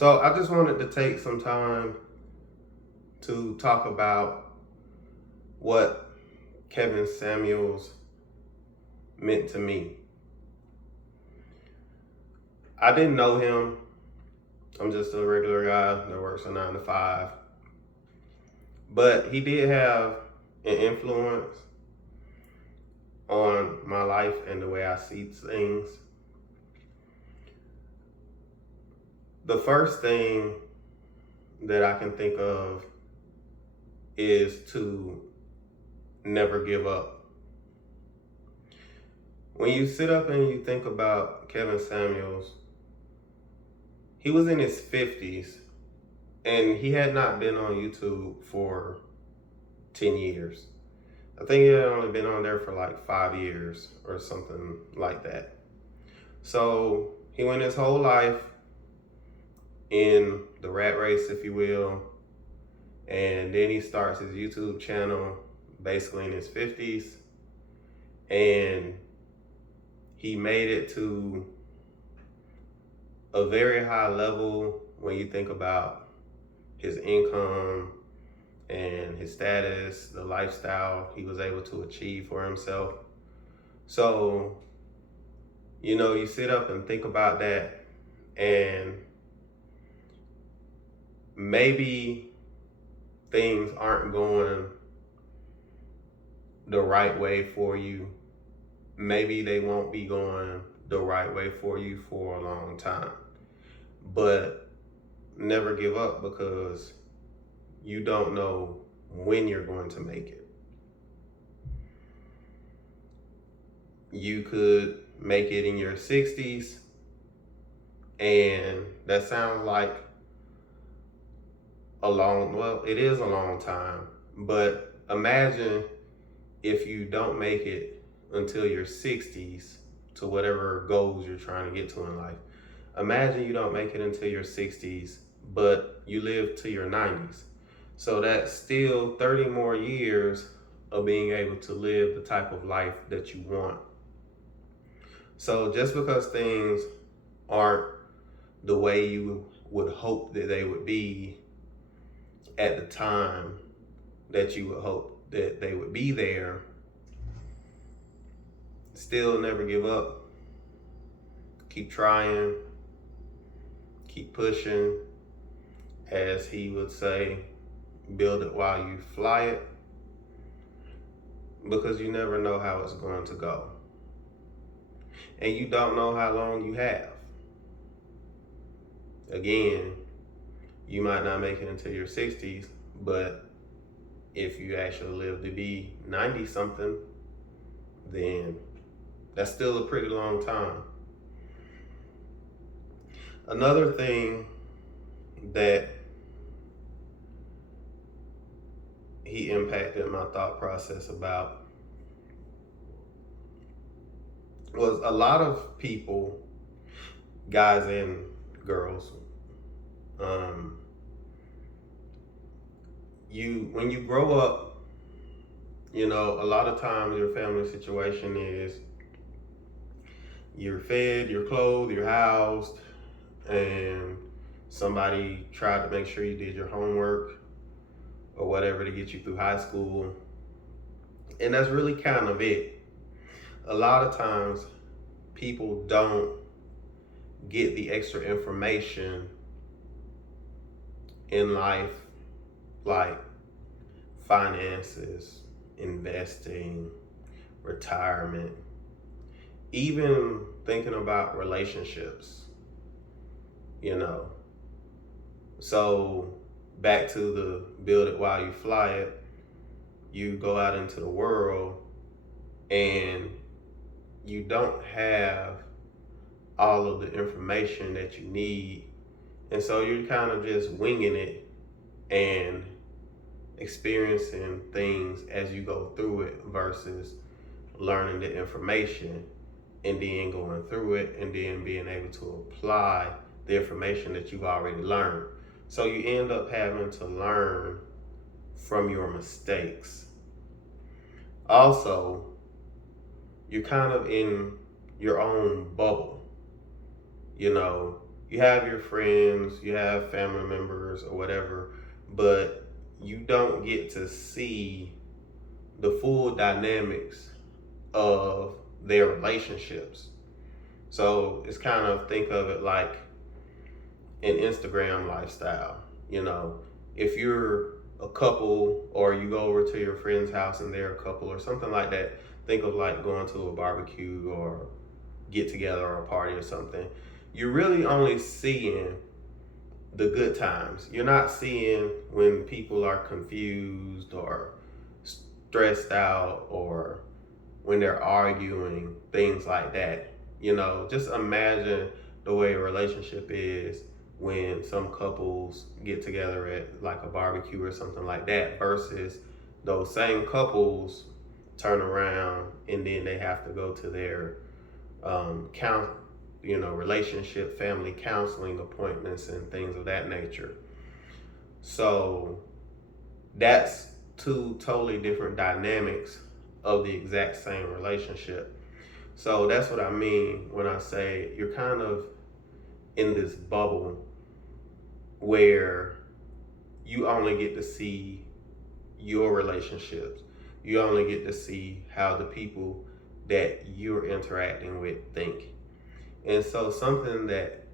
So I just wanted to take some time to talk about what Kevin Samuels meant to me. I didn't know him. I'm just a regular guy that works a 9 to 5. But he did have an influence on my life and the way I see things. The first thing that I can think of is to never give up. When you sit up and you think about Kevin Samuels, he was in his 50s and he had not been on YouTube for 10 years. I think he had only been on there for like 5 years or something like that. So he went his whole life in the rat race, if you will, and then he starts his YouTube channel basically in his 50s, and he made it to a very high level when you think about his income and his status, the lifestyle he was able to achieve for himself. So, you sit up and think about that, and maybe things aren't going the right way for you. Maybe they won't be going the right way for you for a long time. But never give up, because you don't know when you're going to make it. You could make it in your 60s, and that sounds like it is a long time, but imagine if you don't make it until your 60s to whatever goals you're trying to get to in life. Imagine you don't make it until your 60s, but you live to your 90s. So that's still 30 more years of being able to live the type of life that you want. So just because things aren't the way you would hope that they would be at the time that you would hope that they would be there, still never give up. Keep trying, keep pushing. As he would say, build it while you fly it, because you never know how it's going to go. And you don't know how long you have. Again, you might not make it until your 60s, but if you actually live to be 90 something, then that's still a pretty long time. Another thing that he impacted my thought process about was a lot of people, guys and girls, when you grow up, a lot of times your family situation is you're fed, you're clothed, you're housed, and somebody tried to make sure you did your homework or whatever to get you through high school. And that's really kind of it. A lot of times people don't get the extra information in life, like finances, investing, retirement, even thinking about relationships, you know. So back to the build it while you fly it, you go out into the world and you don't have all of the information that you need. And so you're kind of just winging it and experiencing things as you go through it versus learning the information and then going through it and then being able to apply the information that you've already learned. So you end up having to learn from your mistakes. Also, you're kind of in your own bubble. You have your friends, you have family members or whatever, but you don't get to see the full dynamics of their relationships. So it's kind of, think of it like an Instagram lifestyle. You know, if you're a couple or you go over to your friend's house and they're a couple or something like that, think of like going to a barbecue or get together or a party or something. You're really only seeing the good times. You're not seeing when people are confused or stressed out or when they're arguing, things like that. You know, just imagine the way a relationship is when some couples get together at like a barbecue or something like that versus those same couples turn around and then they have to go to their count, relationship, family counseling appointments and things of that nature. So that's two totally different dynamics of the exact same relationship. So that's what I mean when I say you're kind of in this bubble where you only get to see your relationships. You only get to see how the people that you're interacting with think. And so something that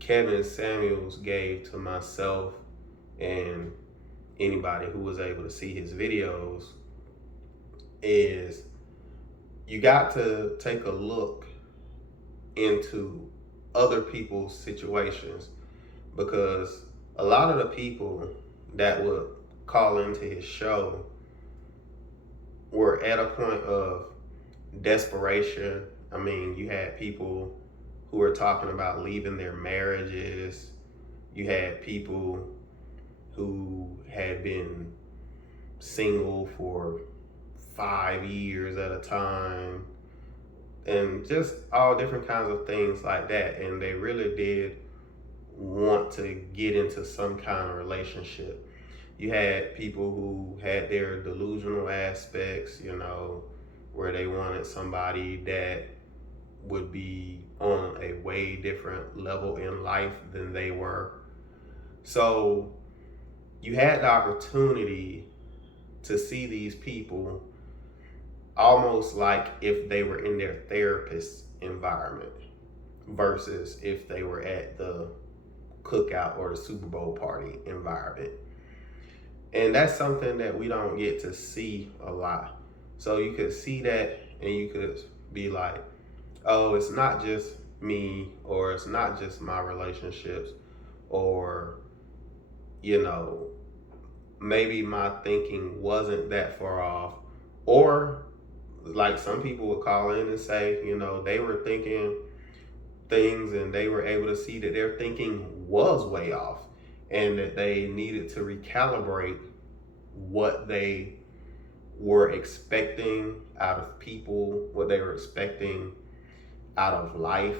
Kevin Samuels gave to myself and anybody who was able to see his videos is you got to take a look into other people's situations, because a lot of the people that would call into his show were at a point of desperation. I mean, you had people who were talking about leaving their marriages. You had people who had been single for 5 years at a time, and just all different kinds of things like that. And they really did want to get into some kind of relationship. You had people who had their delusional aspects, where they wanted somebody that would be on a way different level in life than they were. So you had the opportunity to see these people almost like if they were in their therapist environment versus if they were at the cookout or the Super Bowl party environment. And that's something that we don't get to see a lot. So you could see that and you could be like, oh, it's not just me, or it's not just my relationships, or, you know, maybe my thinking wasn't that far off. Or like some people would call in and say, they were thinking things and they were able to see that their thinking was way off and that they needed to recalibrate what they were expecting out of people, what they were expecting out of life.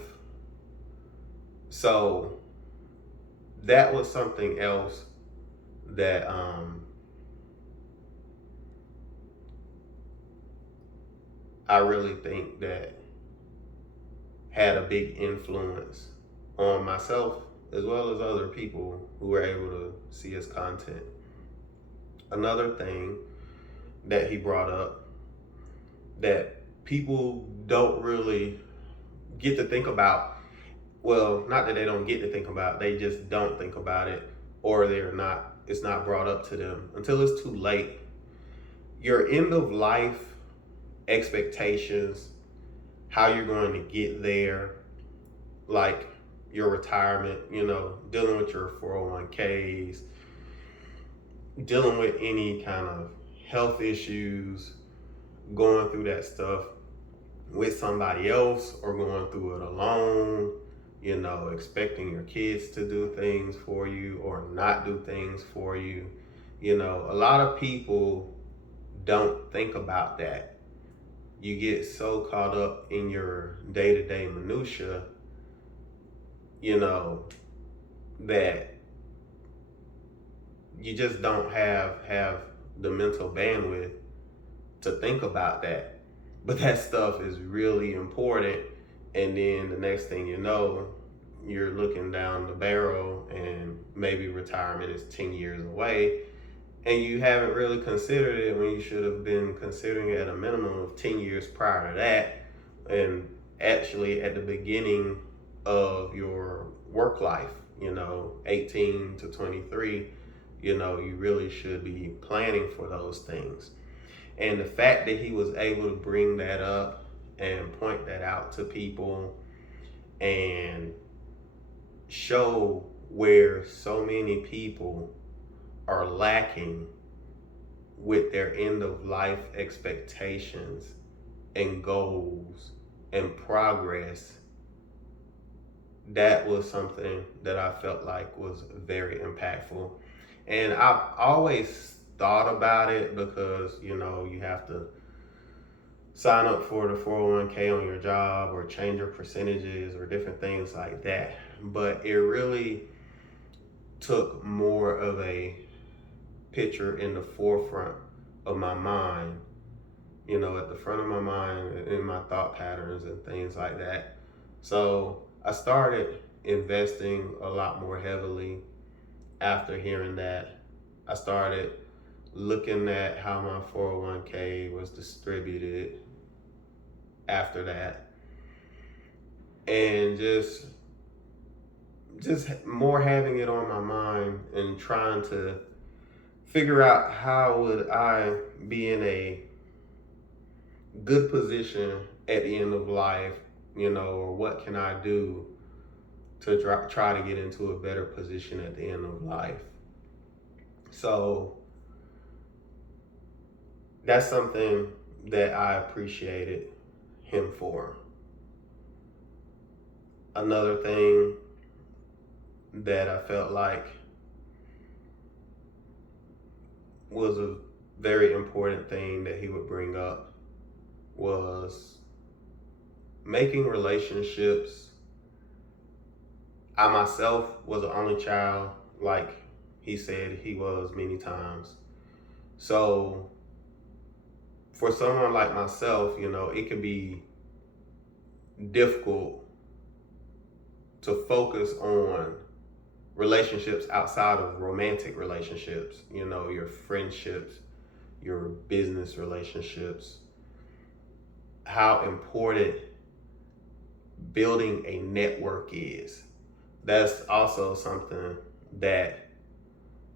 So that was something else that I really think that had a big influence on myself as well as other people who were able to see his content. Another thing that he brought up that people don't really get to think about, well, not that they don't get to think about, they just don't think about it, or it's not brought up to them until it's too late. Your end of life expectations, how you're going to get there, like your retirement, dealing with your 401ks, dealing with any kind of health issues, going through that stuff with somebody else or going through it alone, expecting your kids to do things for you or not do things for you. A lot of people don't think about that. You get so caught up in your day-to-day minutia, that you just don't have the mental bandwidth to think about that. But that stuff is really important. And then the next thing you know, you're looking down the barrel and maybe retirement is 10 years away, and you haven't really considered it when you should have been considering it at a minimum of 10 years prior to that, and actually at the beginning of your work life, 18 to 23, you really should be planning for those things. And the fact that he was able to bring that up and point that out to people and show where so many people are lacking with their end of life expectations and goals and progress, that was something that I felt like was very impactful. And I've always thought about it because, you have to sign up for the 401k on your job or change your percentages or different things like that. But it really took more of a picture in the forefront of my mind, at the front of my mind, in my thought patterns and things like that. So I started investing a lot more heavily after hearing that. I started looking at how my 401k was distributed after that, and just more having it on my mind and trying to figure out how would I be in a good position at the end of life, or what can I do to try to get into a better position at the end of life. So that's something that I appreciated him for. Another thing that I felt like was a very important thing that he would bring up was making relationships. I myself was an only child, like he said he was many times. So for someone like myself, it could be difficult to focus on relationships outside of romantic relationships, your friendships, your business relationships, how important building a network is. That's also something that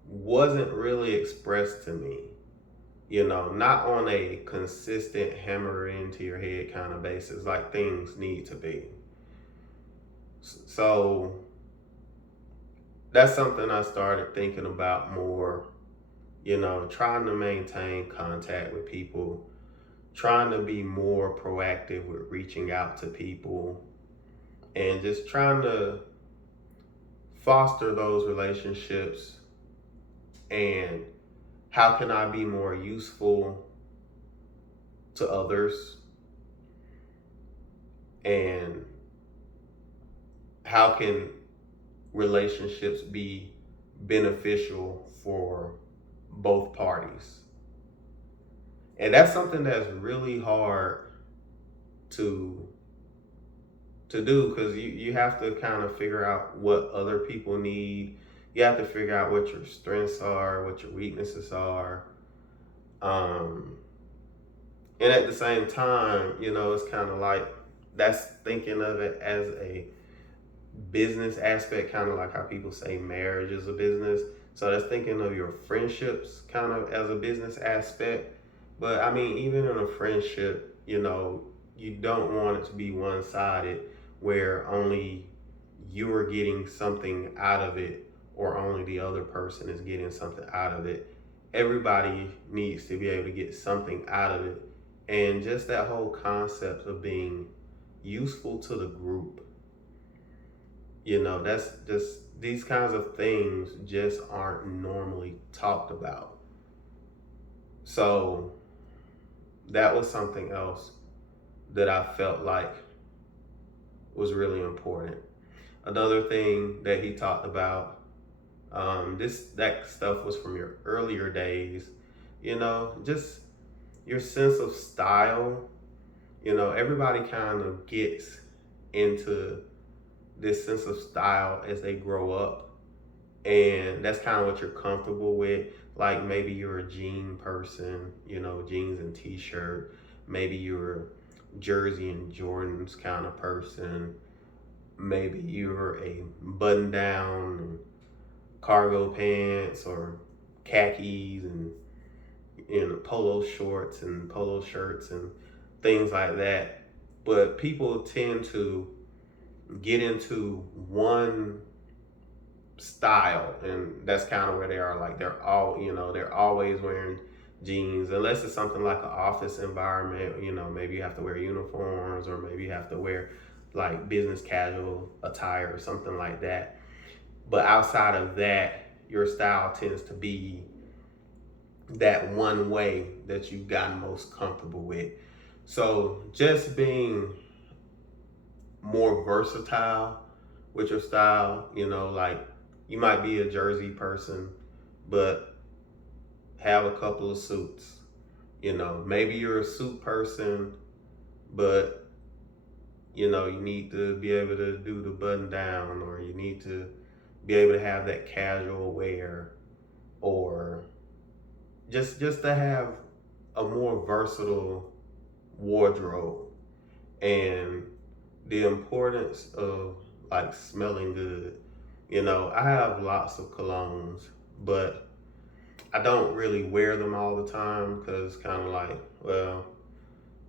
wasn't really expressed to me, not on a consistent hammer into your head kind of basis, like things need to be. So that's something I started thinking about more, trying to maintain contact with people, trying to be more proactive with reaching out to people, and just trying to foster those relationships. And how can I be more useful to others? And how can relationships be beneficial for both parties? And that's something that's really hard to do, because you have to kind of figure out what other people need. You have to figure out what your strengths are, what your weaknesses are. And at the same time, it's kind of like that's thinking of it as a business aspect, kind of like how people say marriage is a business. So that's thinking of your friendships kind of as a business aspect. But I mean, even in a friendship, you don't want it to be one sided where only you're getting something out of it or only the other person is getting something out of it. Everybody needs to be able to get something out of it. And just that whole concept of being useful to the group, that's just, these kinds of things just aren't normally talked about. So that was something else that I felt like was really important. Another thing that he talked about, that stuff was from your earlier days, just your sense of style. Everybody kind of gets into this sense of style as they grow up, and that's kind of what you're comfortable with. Like maybe you're a jean person, you know, jeans and t-shirt. Maybe you're a jersey and Jordans kind of person. Maybe you're a button down cargo pants or khakis and polo shorts and polo shirts and things like that. But people tend to get into one style, and that's kind of where they are. Like they're always wearing jeans, unless it's something like an office environment. Maybe you have to wear uniforms, or maybe you have to wear like business casual attire or something like that. But outside of that, your style tends to be that one way that you've gotten most comfortable with. So just being more versatile with your style, like you might be a jersey person, but have a couple of suits. Maybe you're a suit person, but you need to be able to do the button down, or you need to be able to have that casual wear, or just to have a more versatile wardrobe. And the importance of like smelling good. I have lots of colognes, but I don't really wear them all the time because kind of like, well,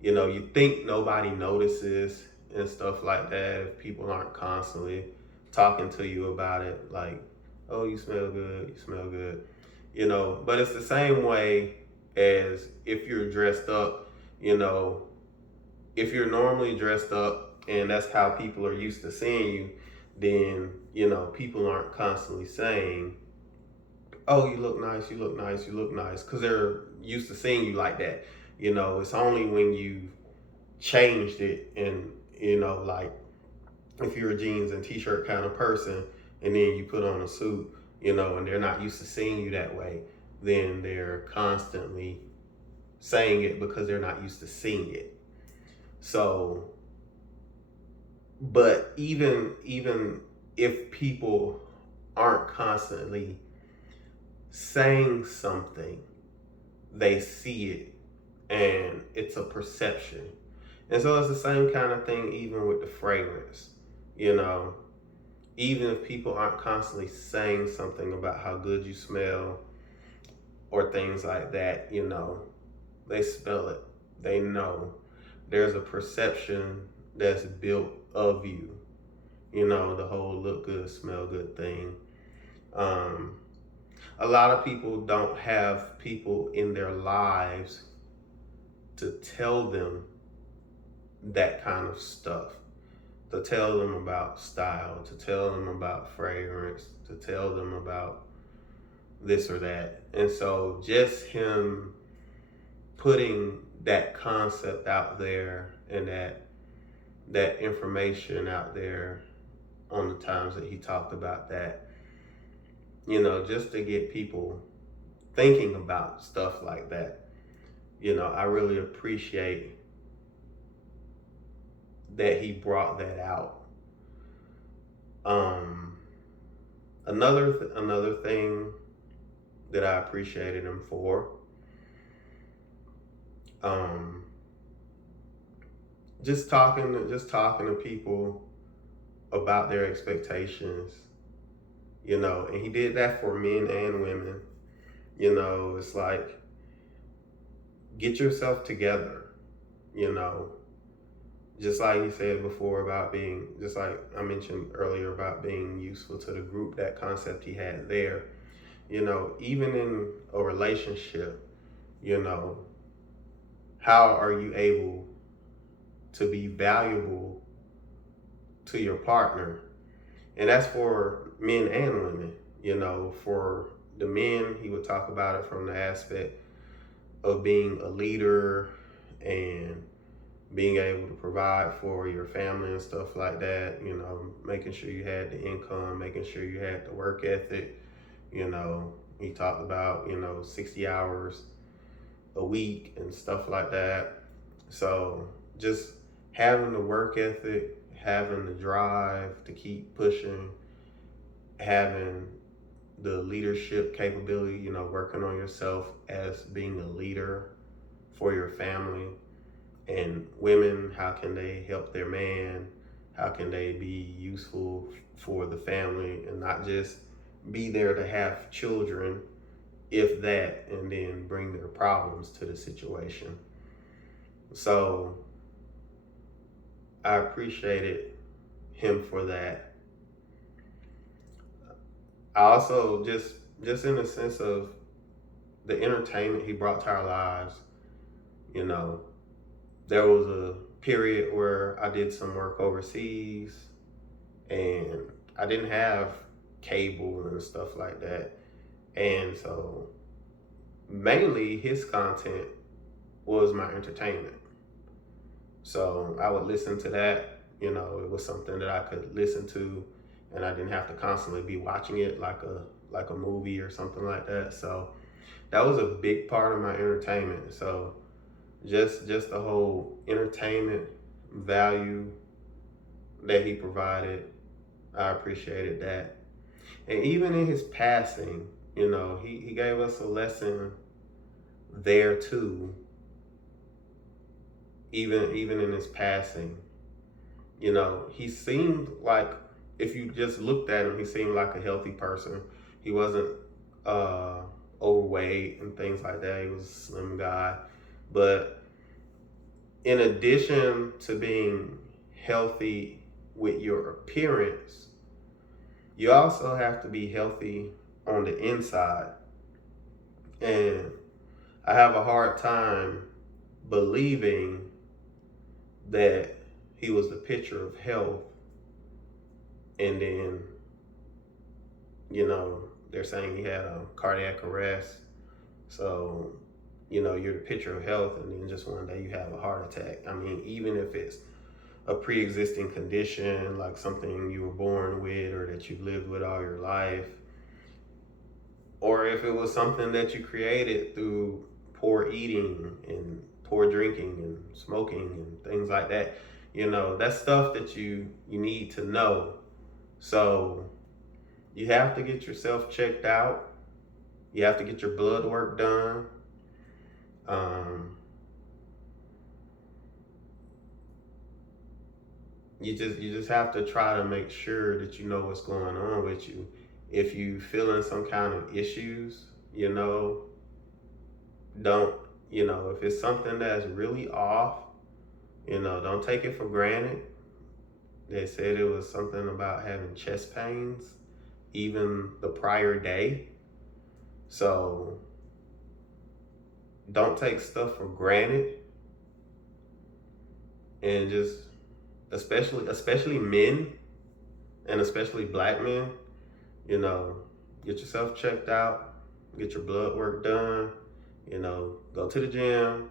you think nobody notices and stuff like that if people aren't constantly talking to you about it, like, oh, you smell good, you smell good, but it's the same way as if you're dressed up, you know, if you're normally dressed up and that's how people are used to seeing you, then, people aren't constantly saying, oh, you look nice, you look nice, you look nice, because they're used to seeing you like that. It's only when you changed it and, like if you're a jeans and t-shirt kind of person and then you put on a suit, and they're not used to seeing you that way, then they're constantly saying it because they're not used to seeing it. So, but even if people aren't constantly saying something, they see it and it's a perception. And so it's the same kind of thing even with the fragrance. You know, even if people aren't constantly saying something about how good you smell or things like that, they smell it. They know. There's a perception that's built of you. The whole look good, smell good thing. Um, a lot of people don't have people in their lives to tell them that kind of stuff, to tell them about style, to tell them about fragrance, to tell them about this or that. And so just him putting that concept out there and that information out there on the times that he talked about that, just to get people thinking about stuff like that. I really appreciate that he brought that out. Another thing that I appreciated him for, just talking to people about their expectations, and he did that for men and women. It's like, get yourself together, just like he said before about being, just like I mentioned earlier about being useful to the group, that concept he had there, even in a relationship, how are you able to be valuable to your partner? And that's for men and women. For the men, he would talk about it from the aspect of being a leader and being able to provide for your family and stuff like that, making sure you had the income, making sure you had the work ethic. He talked about, 60 hours a week and stuff like that. So just having the work ethic, having the drive to keep pushing, having the leadership capability, working on yourself as being a leader for your family. And women, how can they help their man? How can they be useful for the family and not just be there to have children, if that, and then bring their problems to the situation? So I appreciated him for that. I also just in the sense of the entertainment he brought to our lives, you know, there was a period where I did some work overseas and I didn't have cable and stuff like that. And so mainly his content was my entertainment. So I would listen to that. It was something that I could listen to and I didn't have to constantly be watching it like a movie or something like that. So that was a big part of my entertainment. So just the whole entertainment value that he provided, I appreciated that. And even in his passing, he gave us a lesson there too. Even in his passing, he seemed like, if you just looked at him, he seemed like a healthy person. He wasn't uh, overweight and things like that. He was a slim guy, but in addition to being healthy with your appearance, you also have to be healthy on the inside. And I have a hard time believing that he was the picture of health, and then, they're saying he had a cardiac arrest. So, you're the picture of health, and then just one day you have a heart attack. I mean, even if it's a pre-existing condition, like something you were born with or that you've lived with all your life, or if it was something that you created through poor eating and poor drinking and smoking and things like that, that's stuff that you need to know. So you have to get yourself checked out. You have to get your blood work done. Um, you just have to try to make sure that you know what's going on with you. If you feeling some kind of issues, don't, if it's something that's really off, don't take it for granted. They said it was something about having chest pains even the prior day. So don't take stuff for granted, and just, especially men, and especially black men, you know, get yourself checked out, get your blood work done, go to the gym,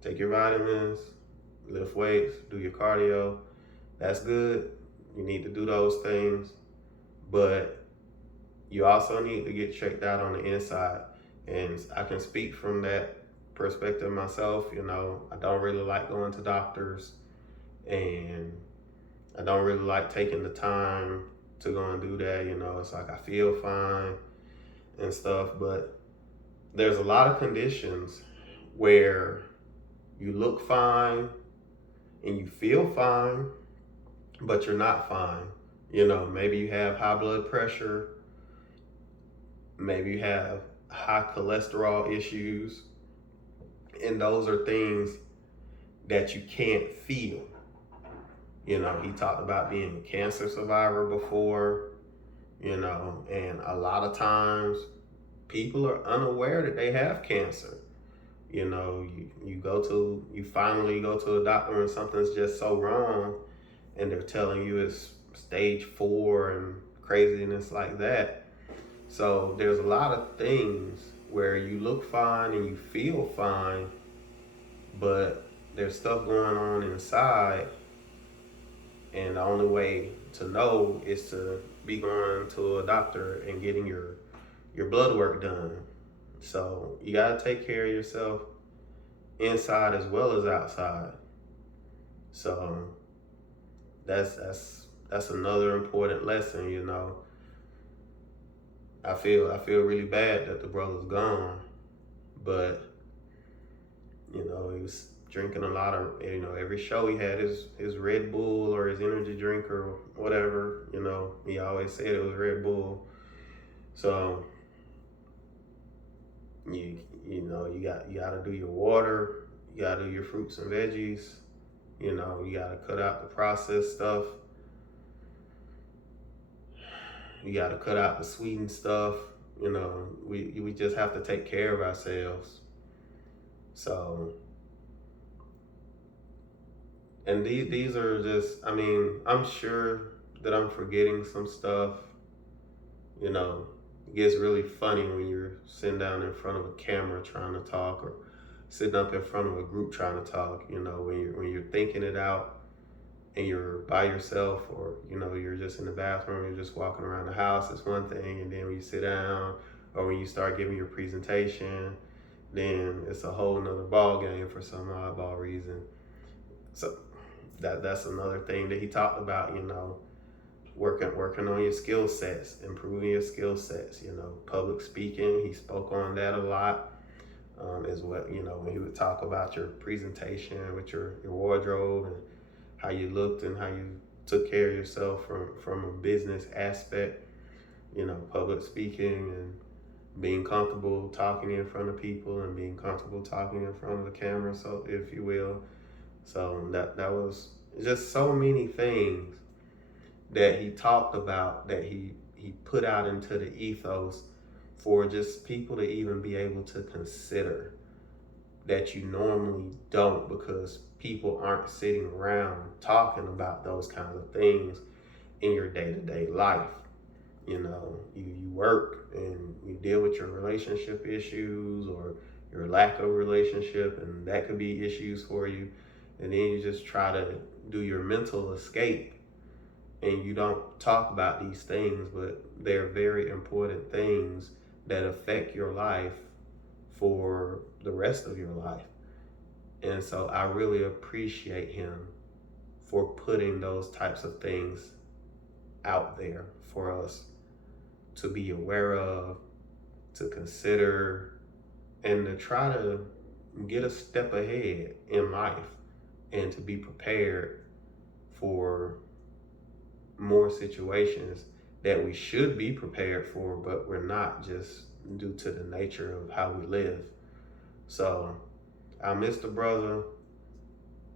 take your vitamins, lift weights, do your cardio. That's good. You need to do those things, but you also need to get checked out on the inside. And I can speak from that perspective myself. I don't really like going to doctors, and I don't really like taking the time to go and do that. It's like I feel fine and stuff, but there's a lot of conditions where you look fine and you feel fine, but you're not fine. Maybe you have high blood pressure, maybe you have high cholesterol issues, and those are things that you can't feel. He talked about being a cancer survivor before, and a lot of times people are unaware that they have cancer. You finally go to a doctor and something's just so wrong, and they're telling you it's stage 4 and craziness like that. So there's a lot of things where you look fine and you feel fine, but there's stuff going on inside, and the only way to know is to be going to a doctor and getting your blood work done. So you got to take care of yourself inside as well as outside. So That's another important lesson. I feel really bad that the brother's gone, but he was drinking a lot of, every show he had his Red Bull or his energy drink or whatever. He always said it was Red Bull. So you got to do your water, you got to do your fruits and veggies. You got to cut out the processed stuff. You got to cut out the sweetened stuff. We just have to take care of ourselves. So, and these are just, I'm sure that I'm forgetting some stuff. It gets really funny when you're sitting down in front of a camera trying to talk, or sitting up in front of a group trying to talk. When you're thinking it out and you're by yourself, or you're just in the bathroom, you're just walking around the house, it's one thing. And then when you sit down, or when you start giving your presentation, then it's a whole nother ball game for some oddball reason. So that's another thing that he talked about. Working on your skill sets, improving your skill sets. Public speaking, he spoke on that a lot. As well, when he would talk about your presentation with your wardrobe, and how you looked and how you took care of yourself from a business aspect. Public speaking and being comfortable talking in front of people, and being comfortable talking in front of a camera, so if you will. So that was just so many things that he talked about, that he put out into the ethos for just people to even be able to consider, that you normally don't, because people aren't sitting around talking about those kinds of things in your day-to-day life. You work and you deal with your relationship issues, or your lack of relationship, and that could be issues for you. And then you just try to do your mental escape, and you don't talk about these things, but they're very important things that affect your life for the rest of your life. And so I really appreciate him for putting those types of things out there for us to be aware of, to consider, and to try to get a step ahead in life, and to be prepared for more situations that we should be prepared for, but we're not, just due to the nature of how we live. So I miss the brother.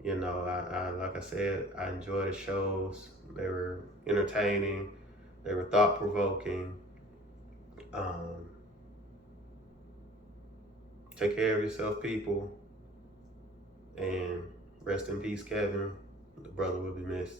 I like I said, I enjoy the shows. They were entertaining. They were thought provoking. Um, take care of yourself, people, and rest in peace, Kevin. The brother will be missed.